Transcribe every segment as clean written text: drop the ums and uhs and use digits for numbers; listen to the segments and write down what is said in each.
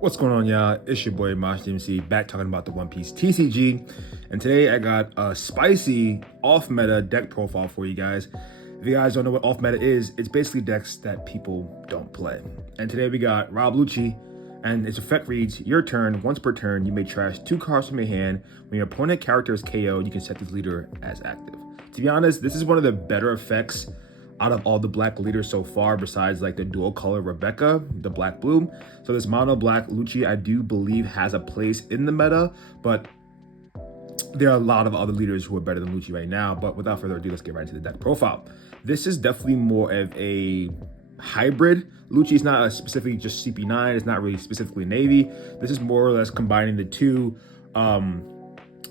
What's going on, y'all? It's your boy Mosh DMC back talking about the One Piece TCG, and today I got a spicy off-meta deck profile for you guys. If you guys don't know what off-meta is, it's basically decks that people don't play. And today we got Rob Lucci, and its effect reads: your turn, once per turn, you may trash 2 cards from your hand. When your opponent character is KO'd, you can set this leader as active. To be honest, this is one of the better effects out of all the black leaders so far, besides like the dual color Rebecca, the black blue. So this mono black Lucci, I do believe, has a place in the meta, but there are a lot of other leaders who are better than Lucci right now. But without further ado, let's get right into the deck profile. This is definitely more of a hybrid. Lucci is not specifically just CP9, it's not really specifically Navy. This is more or less combining the two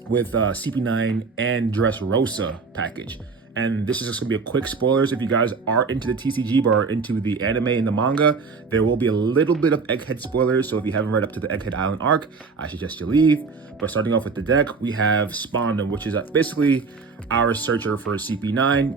with CP9 and Dressrosa package. And this is just gonna be a quick spoilers. If you guys are into the TCG but are into the anime and the manga, there will be a little bit of Egghead spoilers. So if you haven't read up to the Egghead Island arc, I suggest you leave. But starting off with the deck, we have Spondum, which is basically our searcher for CP9.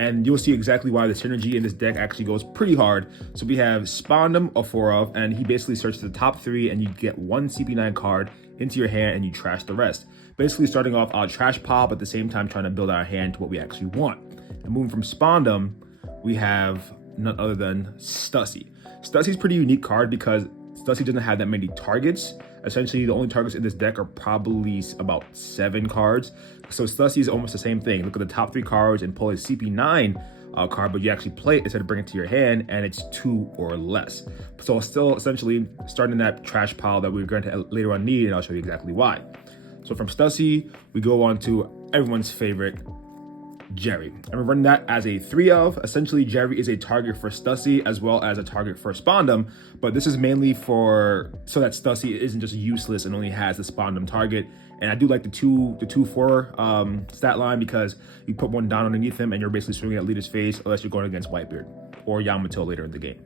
And you'll see exactly why the synergy in this deck actually goes pretty hard. So we have Spondum, a 4-of, and he basically searches the top 3 and you get 1 CP9 card into your hand and you trash the rest. Basically starting off our trash pile, but at the same time trying to build our hand to what we actually want. And moving from Spondum, we have none other than Stussy. Stussy's pretty unique card because Stussy doesn't have that many targets. Essentially, the only targets in this deck are probably about 7 cards. So Stussy is almost the same thing. Look at the top 3 cards and pull a CP9 card, but you actually play it instead of bringing it to your hand, and it's 2 or less. So still essentially starting that trash pile that we're going to later on need, and I'll show you exactly why. So from Stussy, we go on to everyone's favorite, Jerry. And we're running that as a 3-of. Essentially, Jerry is a target for Stussy as well as a target for Spondum, but this is mainly so that Stussy isn't just useless and only has the Spondum target. And I do like the 2/4 stat line because you put one down underneath him and you're basically swinging at leader's face unless you're going against Whitebeard or Yamato later in the game.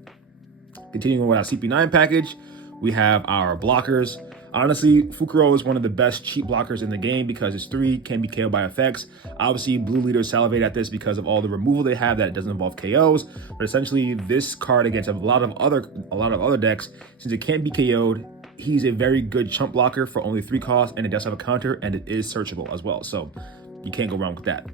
Continuing with our CP9 package, we have our blockers. Honestly, Fukuro is one of the best cheap blockers in the game because his 3 can be KO'd by effects. Obviously, blue leaders salivate at this because of all the removal they have that doesn't involve KOs. But essentially, this card against a lot of other decks, since it can't be KO'd, he's a very good chump blocker for only 3 costs, and it does have a counter, and it is searchable as well. So you can't go wrong with that.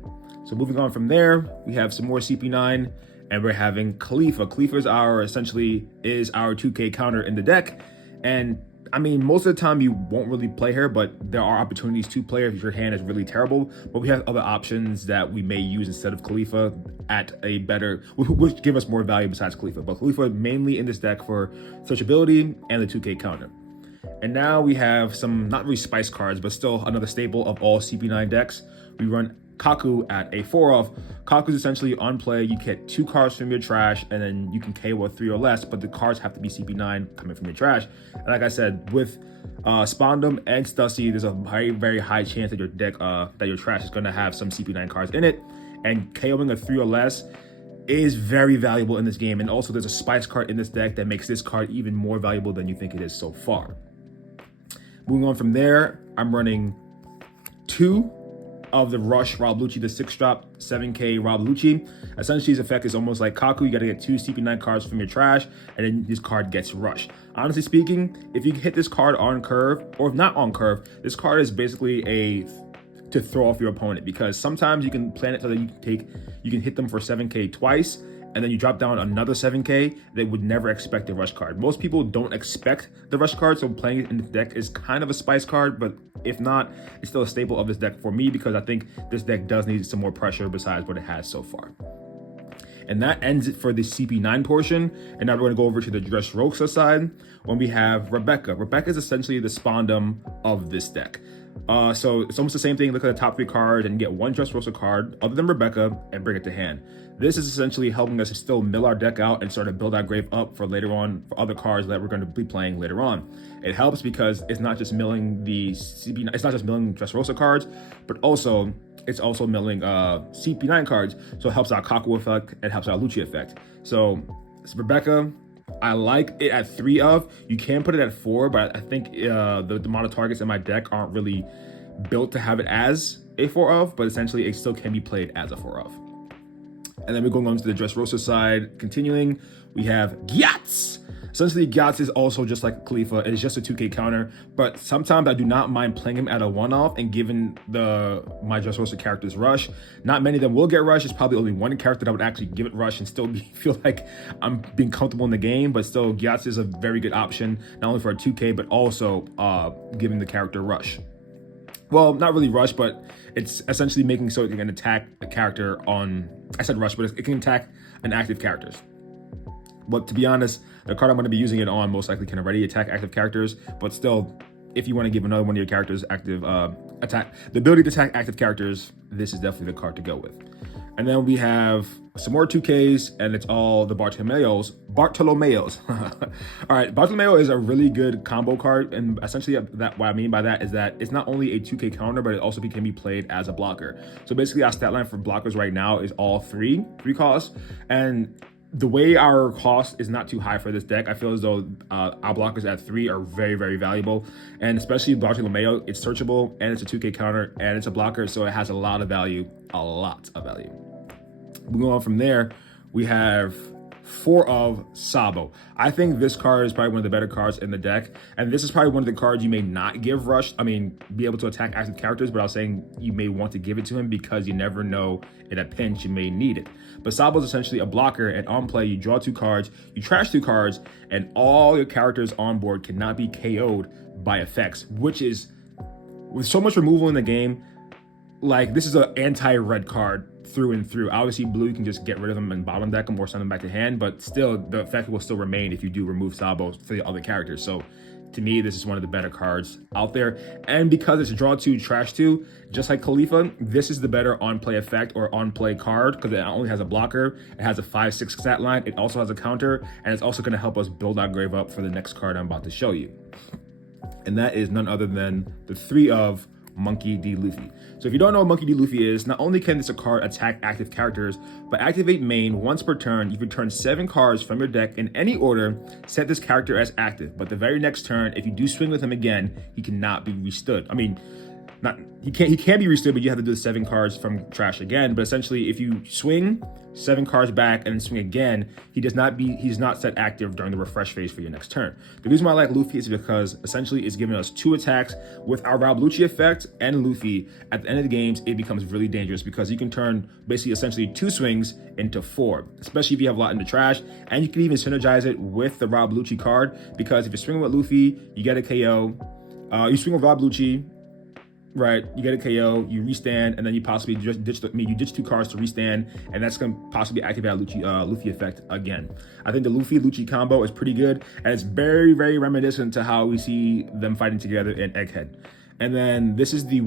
So moving on from there, we have some more CP9, and we're having Khalifa. Khalifa is our 2K counter in the deck, and I mean, most of the time you won't really play her, but there are opportunities to play her if your hand is really terrible. But we have other options that we may use instead of Khalifa at a better, which give us more value besides Khalifa. But Khalifa mainly in this deck for searchability and the 2K counter. And now we have some, not really spice cards, but still another staple of all CP9 decks. We run Kaku at a 4-of. Kaku is essentially on play. You get 2 cards from your trash, and then you can KO with 3 or less, but the cards have to be CP9 coming from your trash. And like I said, with Spondum and Stussy, there's a very, very high chance that your deck, that your trash is going to have some CP9 cards in it. And KOing a 3 or less is very valuable in this game. And also there's a spice card in this deck that makes this card even more valuable than you think it is so far. Moving on from there, I'm running 2 of the Rush Rob Lucci, the 6-drop 7K Rob Lucci. Essentially, his effect is almost like Kaku. You got to get 2 CP9 cards from your trash, and then this card gets Rush. Honestly speaking, if you hit this card on curve, or if not on curve, this card is basically to throw off your opponent, because sometimes you can plan it so that you can hit them for 7K twice, and then you drop down another 7K. They would never expect the Rush card. Most people don't expect the Rush card, so playing it in the deck is kind of a spice card, but if not, it's still a staple of this deck for me because I think this deck does need some more pressure besides what it has so far. And that ends it for the CP9 portion. And now we're going to go over to the Dressrosa side when we have Rebecca. Rebecca is essentially the Spondum of this deck. So it's almost the same thing. Look at the top 3 cards and you get 1 Dressrosa card other than Rebecca and bring it to hand. This is essentially helping us to still mill our deck out and sort of build our grave up for later on for other cards that we're going to be playing later on. It helps because it's not just milling it's not just milling Dressrosa cards, but also it's also milling CP9 cards. So it helps our Kaku effect, it helps our Lucci effect. So Rebecca, I like it at 3-of. You can put it at 4, but I think the amount of targets in my deck aren't really built to have it as a 4-of, but essentially it still can be played as a 4-of. And then we're going on to the Dressrosa side. Continuing, we have Gyatz. Essentially, Gyatso is also just like Khalifa. It's just a 2K counter, but sometimes I do not mind playing him at a one-off and giving my Dressrosa characters rush. Not many of them will get rush. It's probably only one character that would actually give it rush and still feel like I'm being comfortable in the game, but still, Gyatso is a very good option, not only for a 2K, but also giving the character rush. Well, not really rush, but it's essentially making so it can attack a character on, I said rush, but it can attack an active characters. But to be honest, the card I'm going to be using it on most likely can already attack active characters, but still, if you want to give another one of your characters active attack, the ability to attack active characters, this is definitely the card to go with. And then we have some more 2Ks, and it's all the Bartolomeos. All right, Bartolomeo is a really good combo card, and essentially what I mean by that is that it's not only a 2K counter, but it also can be played as a blocker. So basically, our stat line for blockers right now is all three costs, and the way our cost is not too high for this deck, I feel as though our blockers at 3 are very, very valuable. And especially Bartolomeo, it's searchable, and it's a 2K counter, and it's a blocker, so it has a lot of value, Moving on from there, we have 4 of Sabo. I think this card is probably one of the better cards in the deck, and this is probably one of the cards you may not give rush. I mean, be able to attack active characters, but I was saying you may want to give it to him because you never know in a pinch you may need it. But Sabo is essentially a blocker, and on play you draw 2 cards, you trash 2 cards, and all your characters on board cannot be KO'd by effects, which is, with so much removal in the game, like, this is an anti-red card through and through. Obviously, blue, you can just get rid of them and bottom deck them or send them back to hand, but still, the effect will still remain if you do remove Sabo for the other characters. So, to me, this is one of the better cards out there. And because it's draw 2, trash 2, just like Khalifa, this is the better on-play effect or on-play card because it not only has a blocker, it has a 5/6 stat line, it also has a counter, and it's also going to help us build our grave up for the next card I'm about to show you. And that is none other than the 3 of Monkey D. Luffy. So if you don't know what Monkey D. Luffy is, not only can this card attack active characters, but activate main once per turn. You return 7 cards from your deck in any order, set this character as active. But the very next turn, if you do swing with him again, he cannot be restood. I mean, he can be restood, but you have to do the 7 cards from trash again. But essentially, if you swing 7 cards back and then swing again, he's not set active during the refresh phase for your next turn. The reason why I like Luffy is because essentially it's giving us 2 attacks with our Rob Lucci effect and Luffy. At the end of the games, it becomes really dangerous because you can turn basically essentially 2 swings into 4, especially if you have a lot in the trash, and you can even synergize it with the Rob Lucci card because if you're swinging with Luffy, you get a KO. You swing with Rob Lucci, right, you get a KO, you restand, and then you possibly just ditch 2 cards to restand, and that's going to possibly activate a Luffy effect again. I think the Luffy-Lucci combo is pretty good, and it's very, very reminiscent to how we see them fighting together in Egghead. And then this is the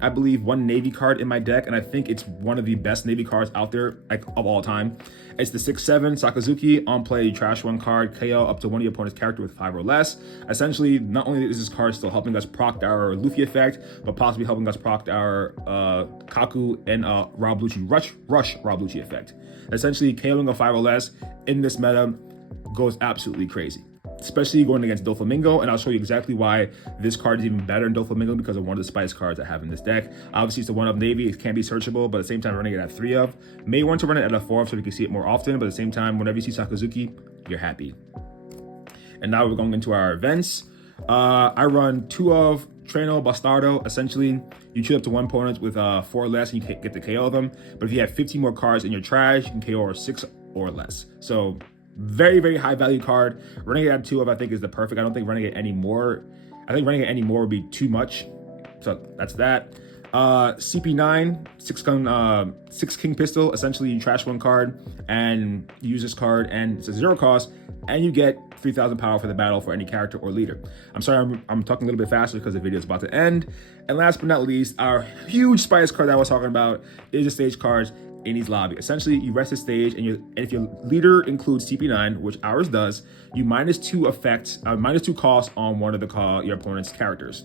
I believe one Navy card in my deck, and I think it's one of the best Navy cards out there, like, of all time. It's the 6/7 Sakazuki. On play, you trash 1 card, KO up to one of your opponent's character with 5 or less. Essentially, not only is this card still helping us proc our Luffy effect, but possibly helping us proc our Kaku and Rob Lucci Rush Rob Lucci effect. Essentially, KOing a 5 or less in this meta goes absolutely crazy, especially going against Doflamingo, and I'll show you exactly why this card is even better than Doflamingo because of one of the spice cards I have in this deck. Obviously, it's the 1 of Navy. It can be searchable, but at the same time, running it at 3 of. May want to run it at a 4 of so we can see it more often, but at the same time, whenever you see Sakazuki, you're happy. And now we're going into our events. I run 2 of Treno Bastardo. Essentially, you choose up to 1 opponent with 4 or less, and you get to KO them. But if you have 15 more cards in your trash, you can KO or 6 or less. So very, very high value card. Running it at 2 of, I think, is the perfect. I don't think running it anymore. I think running it anymore would be too much. So that's that. CP9, 6 King Pistol. Essentially, you trash 1 card and you use this card, and it's a 0 cost, and you get 3,000 power for the battle for any character or leader. I'm sorry, I'm talking a little bit faster because the video is about to end. And last but not least, our huge spice card that I was talking about is the stage cards in his lobby. Essentially, you rest the stage, and if your leader includes CP9, which ours does, you -2 cost on one of your opponent's characters.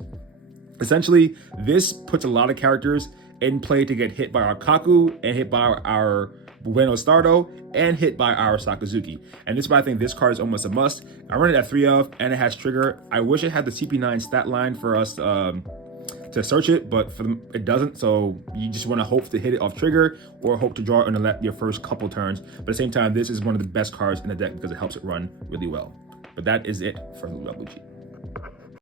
Essentially, this puts a lot of characters in play to get hit by our Kaku and hit by our Buenos Stardo and hit by our Sakazuki. And this is why I think this card is almost a must. I run it at 3 of, and it has trigger. I wish it had the CP9 stat line for us to search it, but for them, it doesn't. So you just want to hope to hit it off trigger or hope to draw it on your first couple turns. But at the same time, this is one of the best cards in the deck because it helps it run really well. But that is it for Lucci.